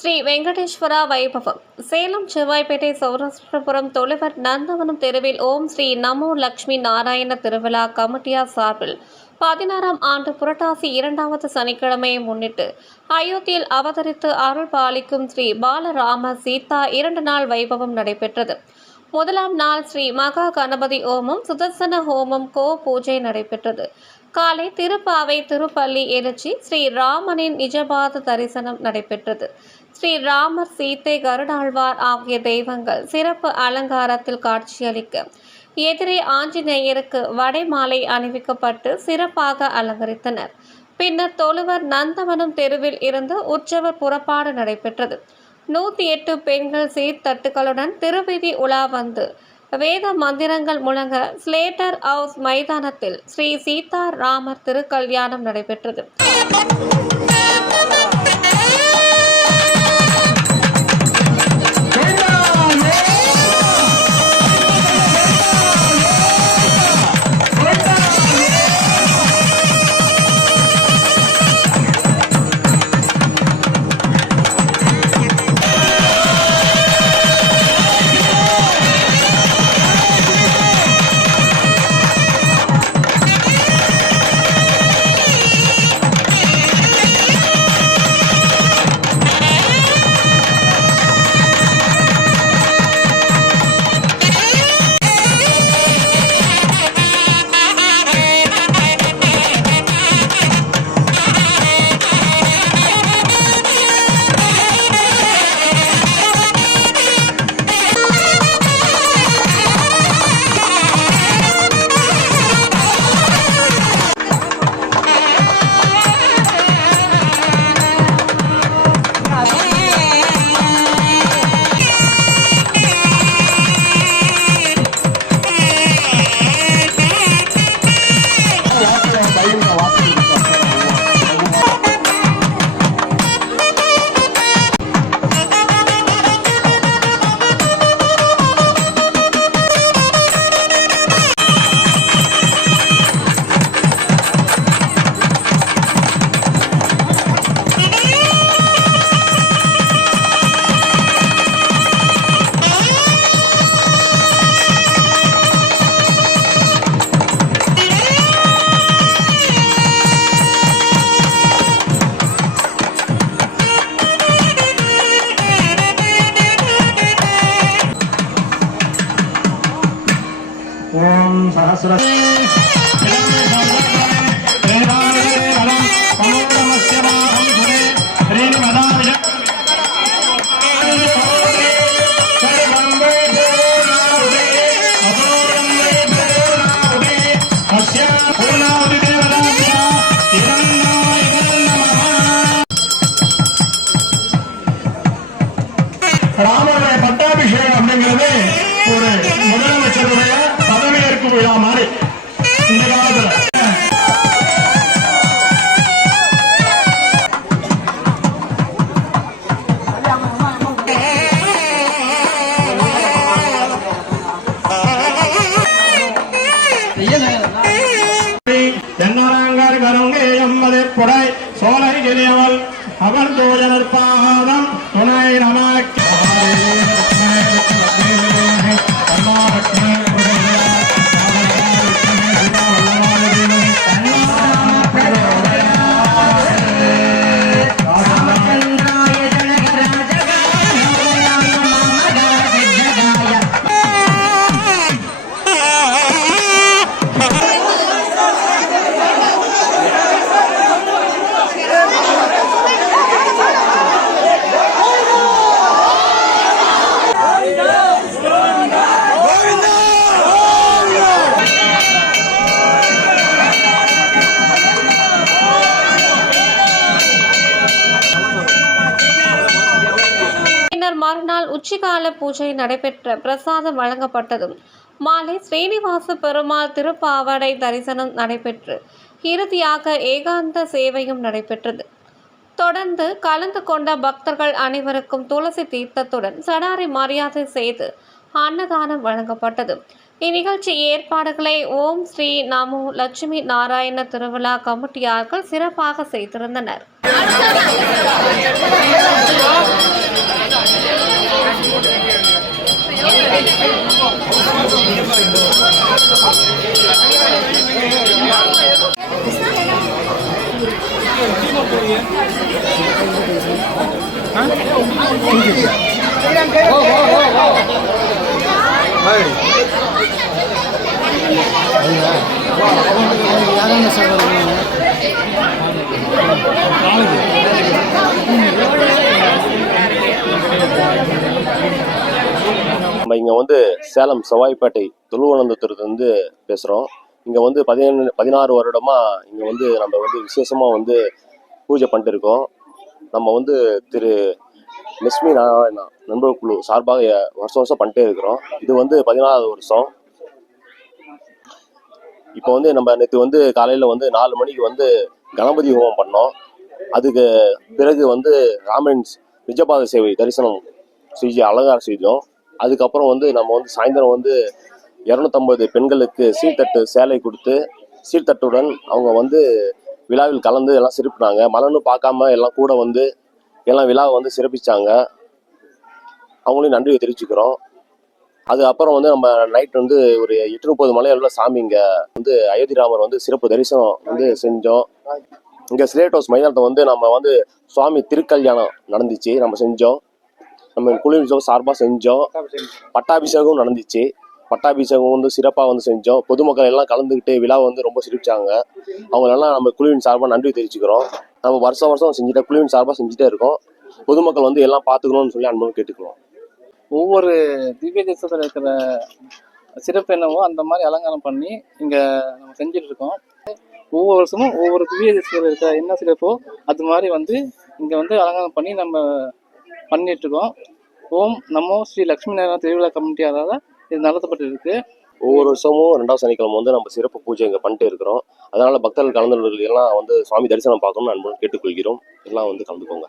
ஸ்ரீ வெங்கடேஸ்வரா வைபவம். சேலம் செவ்வாய்ப்பேட்டை சௌராஷ்டிரபுரம் தொழுவர் நந்தவனம் தெருவில் ஓம் ஸ்ரீ நமோ லட்சுமி நாராயண திருவிழா கமிட்டியார் சார்பில் 16ஆம் ஆண்டு புரட்டாசி 2வது சனிக்கிழமையை முன்னிட்டு அயோத்தியில் அவதரித்து அருள் பாலிக்கும் ஸ்ரீ பாலராம சீதா 2 நாள் வைபவம் நடைபெற்றது. முதலாம் நாள் ஸ்ரீ மகா கணபதி ஹோமம், சுதர்சன ஹோமம், கோ பூஜை நடைபெற்றது. காலை திருப்பாவை, திருப்பள்ளி எழுச்சி, ஸ்ரீ ராமனின் நிஜபாத தரிசனம் நடைபெற்றது. ஸ்ரீ ராமர், சீத்தை, கருடாழ்வார் ஆகிய தெய்வங்கள் சிறப்பு அலங்காரத்தில் காட்சியளிக்க எதிரே ஆஞ்சநேயருக்கு வடைமாலை அணிவிக்கப்பட்டு சிறப்பாக அலங்கரித்தனர். பின்னர் தொழுவர் நந்தவனம் தெருவில் இருந்து உற்சவர் புறப்பாடு நடைபெற்றது. 108 பெண்கள் சீர்தட்டுகளுடன் திருவீதி உலா வந்து வேத மந்திரங்கள் முழங்க ஸ்லேட்டர் ஹவுஸ் மைதானத்தில் ஸ்ரீ சீதா ராமர் திருக்கல்யாணம் நடைபெற்றது. ஓம் சஹஸ்ர ராமருடைய பட்டாபிஷேகம் அப்படிங்கிறது ஒரு முதலமைச்சருடைய பதவியேற்பு விழா மாதிரி இந்த காலத்துல தென்னரங்கர் கருங்கேயம் மதிப்புடை சோலை கிளியவள் அவன் தோழர் பாதம் துணை நமக்கு மறுநாள் உச்சிகால பூஜை நடைபெற்ற பிரசாதம் வழங்கப்பட்டதும் மாலை ஸ்ரீனிவாச பெருமாள் திருப்பாவடை தரிசனம் நடைபெற்று இறுதியாக ஏகாந்த சேவையும் நடைபெற்றது. தொடர்ந்து கலந்து கொண்ட பக்தர்கள் அனைவருக்கும் துளசி தீர்த்தத்துடன் சடாரி மரியாதை செய்து அன்னதானம் வழங்கப்பட்டது. இந்நிகழ்ச்சி ஏற்பாடுகளை ஓம் ஸ்ரீ நமோ லட்சுமி நாராயண திருவிழா கமிட்டியார்கள் சிறப்பாக செய்திருந்தனர். நம்ம இங்கே வந்து சேலம் செவ்வாய்ப்பேட்டை துளுவனந்தபுரத்துலேருந்து பேசுகிறோம். இங்கே வந்து 16 வருடமாக இங்கே வந்து நம்ம வந்து விசேஷமாக வந்து பூஜை பண்ணிட்டு இருக்கோம். நம்ம வந்து திரு லட்சுமி நாராயணா நண்பர் குழு சார்பாக வருஷம் வருஷம் பண்ணிட்டே இருக்கிறோம். இது வந்து 16வது வருஷம். இப்போ வந்து நம்ம நேற்று வந்து காலையில் வந்து 4 மணிக்கு வந்து கணபதி ஹோமம் பண்ணோம். அதுக்கு பிறகு வந்து ராமன் நிஜபாத சேவை தரிசனம் செஞ்சு அலங்காரம் செய்தோம். அதுக்கப்புறம் வந்து நம்ம வந்து சாயந்தரம் வந்து 250 பெண்களுக்கு சீர்தட்டு சேலை கொடுத்து சீர்தட்டுடன் அவங்க வந்து விழாவில் கலந்து எல்லாம் சிறப்பினாங்க. மலன்னு பார்க்காம எல்லாம் கூட வந்து எல்லாம் விழாவை வந்து சிறப்பிச்சாங்க. அவங்களையும் நன்றியை தெரிவிச்சுக்கிறோம். அதுக்கப்புறம் வந்து நம்ம நைட் வந்து ஒரு 8:30 மலையில சாமி இங்கே வந்து அயோத்தி ராமர் வந்து சிறப்பு தரிசனம் வந்து செஞ்சோம். இங்கே ஸ்லேட் ஹவுஸ் மைதானத்தை வந்து நம்ம வந்து சுவாமி திருக்கல்யாணம் நடந்துச்சு, நம்ம செஞ்சோம். நம்ம குழுவின் சார்பாக செஞ்சோம். பட்டாபிஷேகம் நடந்துச்சு. பட்டாபிஷேகம் வந்து சிறப்பாக வந்து செஞ்சோம். பொதுமக்கள் எல்லாம் கலந்துக்கிட்டு விழாவை வந்து ரொம்ப சிரிச்சாங்க. அவங்களெல்லாம் நம்ம குழுவின் சார்பாக நன்றி தெரிவிச்சுக்கிறோம். நம்ம வருஷம் வருஷம் செஞ்சுட்டே குழுவின் சார்பாக செஞ்சுட்டே இருக்கோம். பொதுமக்கள் வந்து எல்லாம் பார்த்துக்கணும்னு சொல்லி அன்புடன் கேட்டுக்கிறோம். ஒவ்வொரு திவ்ய தேசத்தில் இருக்கிற சிறப்பு என்னவோ அந்த மாதிரி அலங்காரம் பண்ணி இங்கே நம்ம செஞ்சுட்டு இருக்கோம். ஒவ்வொரு வருஷமும் ஒவ்வொரு திவ்ய தேசத்தில் இருக்கிற என்ன சிறப்போ அது மாதிரி வந்து இங்கே வந்து அலங்காரம் பண்ணி நம்ம பண்ணிட்டு இருக்கோம். ஓம் நமோ ஸ்ரீ லட்சுமி நாராயண திருவிழா கமிட்டியால் இது நடத்தப்பட்டு இருக்கு. ஒவ்வொரு வருஷமும் 2வது சனிக்கிழமை வந்து நம்ம சிறப்பு பூஜை இங்கே பண்ணிட்டே இருக்கிறோம். அதனால பக்தர்கள் கலந்துள்ளவர்கள் எல்லாம் வந்து சுவாமி தரிசனம் பார்க்கணும்னு அன்புடன் கேட்டுக்கொள்கிறோம். எல்லாம் வந்து கலந்துக்கோங்க.